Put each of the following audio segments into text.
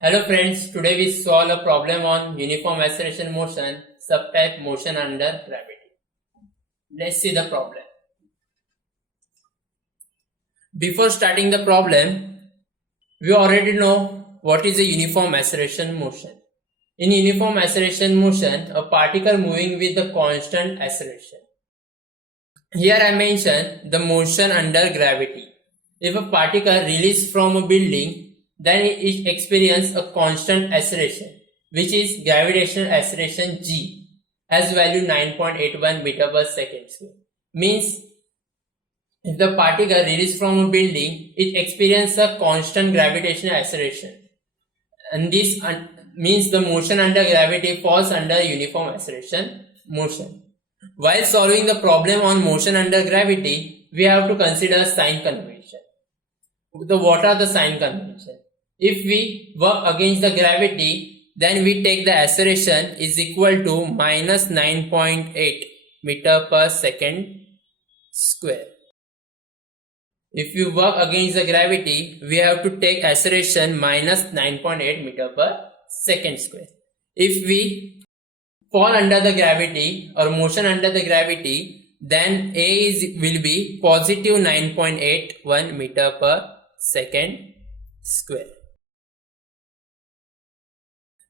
Hello friends, today we solve a problem on uniform acceleration motion, subtype motion under gravity. Let's see the problem. Before starting the problem, we already know what is a uniform acceleration motion. In uniform acceleration motion, a particle moving with a constant acceleration. Here I mention the motion under gravity. If a particle released from a building, then it experiences a constant acceleration, which is gravitational acceleration g, has value 9.81 meter per second square. Means if the particle released from a building, it experiences a constant gravitational acceleration, and this means the motion under gravity falls under uniform acceleration motion. While solving the problem on motion under gravity, we have to consider sign convention. What are the sign convention? If we work against the gravity, then we take the acceleration is equal to minus 9.8 meter per second square. If you work against the gravity, we have to take acceleration minus 9.8 meter per second square. If we fall under the gravity or motion under the gravity, then will be positive 9.81 meter per second square.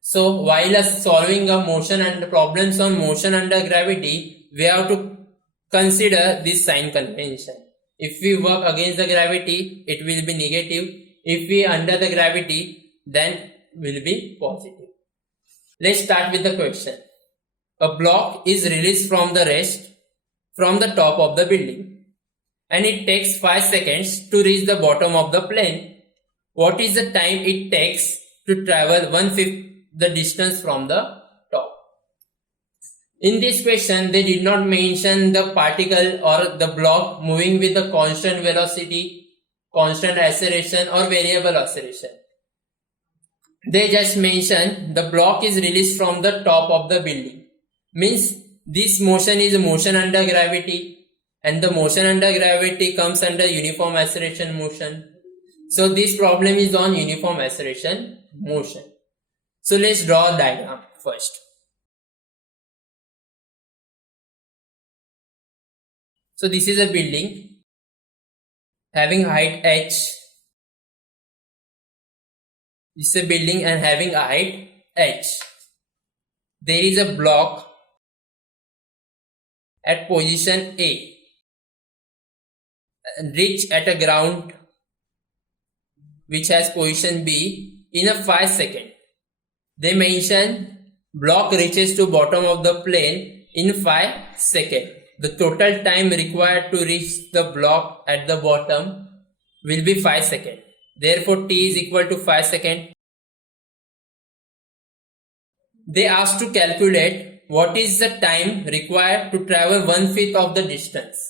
So while solving a motion and problems on motion under gravity, we have to consider this sign convention. If we work against the gravity, it will be negative. If we under the gravity, then will be positive. Let's start with the question. A block is released from the rest from the top of the building, and it takes 5 seconds to reach the bottom of the plane. What is the time it takes to travel 1/5 the distance from the top? In this question, they did not mention the particle or the block moving with a constant velocity, constant acceleration or variable acceleration. They just mentioned the block is released from the top of the building. Means this motion is a motion under gravity, and the motion under gravity comes under uniform acceleration motion. So this problem is on uniform acceleration motion. So let's draw a diagram first. So this is a building having height h. This is a building and having a height h. There is a block at position A and reach at a ground which has position B in a 5 seconds. They mention block reaches to bottom of the plane in 5 seconds. The total time required to reach the block at the bottom will be 5 seconds. Therefore, t is equal to 5 seconds. They asked to calculate what is the time required to travel 1/5 of the distance.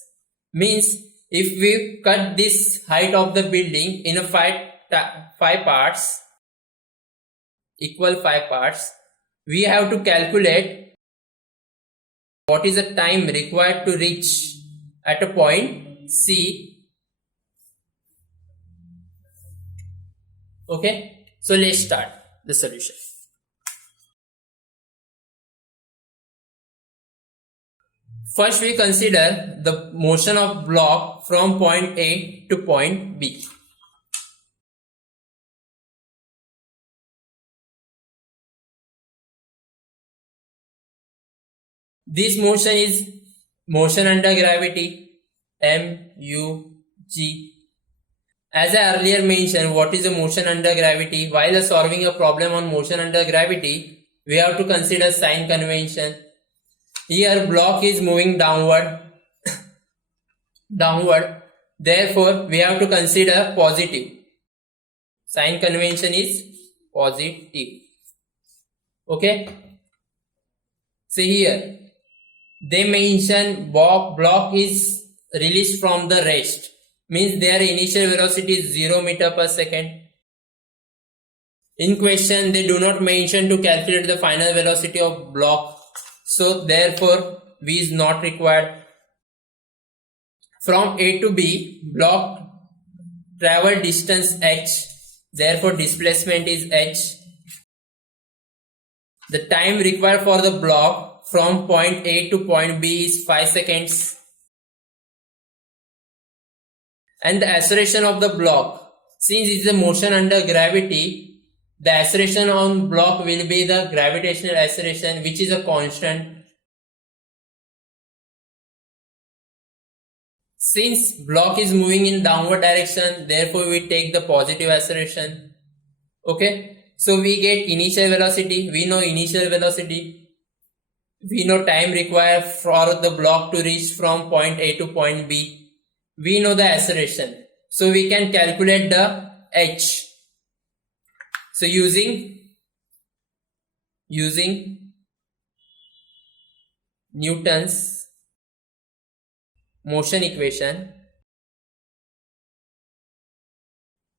Means if we cut this height of the building in a 5 parts, equal 5 parts, we have to calculate what is the time required to reach at a point C. Okay, so let's start the solution. First, we consider the motion of block from point A to point B. This motion is motion under gravity, MUG. As I earlier mentioned, what is a motion under gravity? While solving a problem on motion under gravity, we have to consider sign convention. Here block is moving downward. Therefore, we have to consider positive. Sign convention is positive. Okay. See here, they mention block is released from the rest. Means their initial velocity is 0 meter per second. In question, they do not mention to calculate the final velocity of block. So therefore, V is not required. From A to B, block travel distance h, therefore displacement is h. The time required for the block from point A to point B is 5 seconds. And the acceleration of the block, since it is a motion under gravity, the acceleration on block will be the gravitational acceleration, which is a constant. Since block is moving in downward direction, therefore we take the positive acceleration. Okay. So we get initial velocity, we know initial velocity, we know time required for the block to reach from point A to point B, we know the acceleration, so we can calculate the h. So using Newton's motion equation,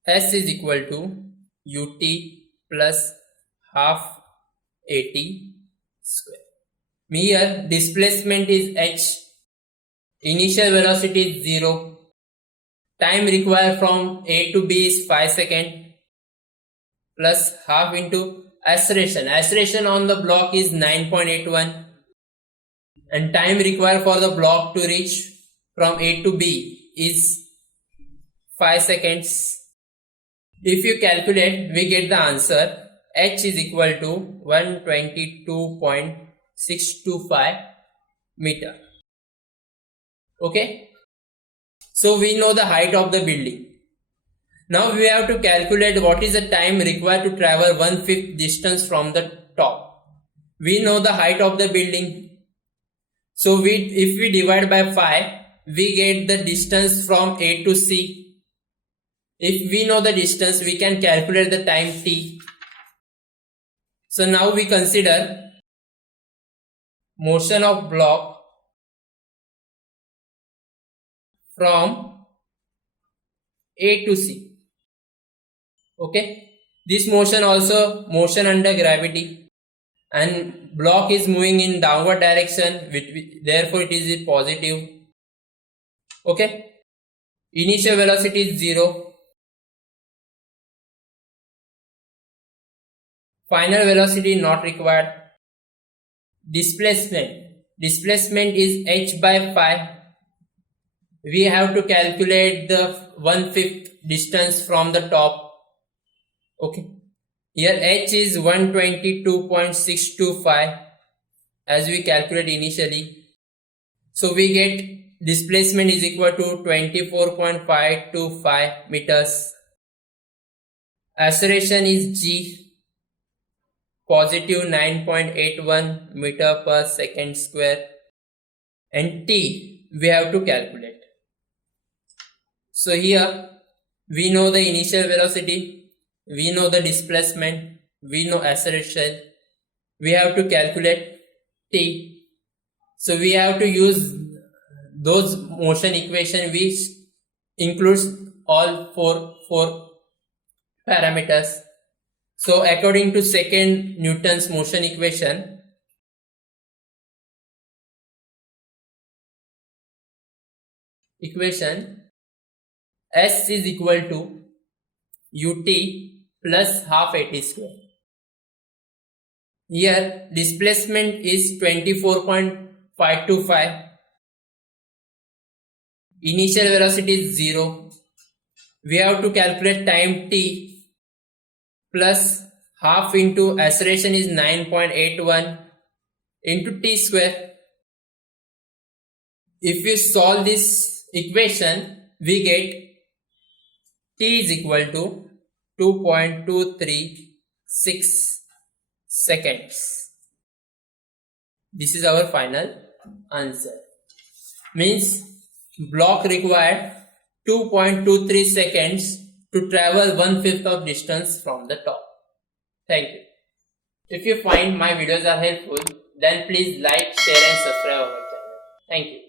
S is equal to ut plus half at square. Here displacement is h, initial velocity is 0, time required from A to B is 5 seconds, plus half into acceleration. Acceleration on the block is 9.81 and time required for the block to reach from A to B is 5 seconds. If you calculate, we get the answer. H is equal to 122.625 meter. Okay. So we know the height of the building. Now we have to calculate what is the time required to travel 1/5 distance from the top. We know the height of the building. So if we divide by 5, we get the distance from A to C. If we know the distance, we can calculate the time t. So now we consider motion of block from A to C. Okay. This motion also motion under gravity, and block is moving in downward direction, therefore it is positive. Okay. Initial velocity is 0. Final velocity not required. Displacement is h by 5. We have to calculate the 1/5 distance from the top. Okay. Here h is 122.625 as we calculate initially. So we get displacement is equal to 24.525 meters. Acceleration is g, positive 9.81 meter per second square, and t we have to calculate. So here we know the initial velocity, we know the displacement, we know acceleration, we have to calculate t. So we have to use those motion equation which includes all four parameters. So according to second Newton's motion equation, S is equal to ut plus half at square. Here displacement is 24.525. Initial velocity is 0. We have to calculate time t plus half into acceleration is 9.81 into t square. If you solve this equation, we get t is equal to 2.236 seconds. This is our final answer. Means block required 2.23 seconds to travel 1/5 of distance from the top. Thank you. If you find my videos are helpful, then please like, share and subscribe our channel. Thank you.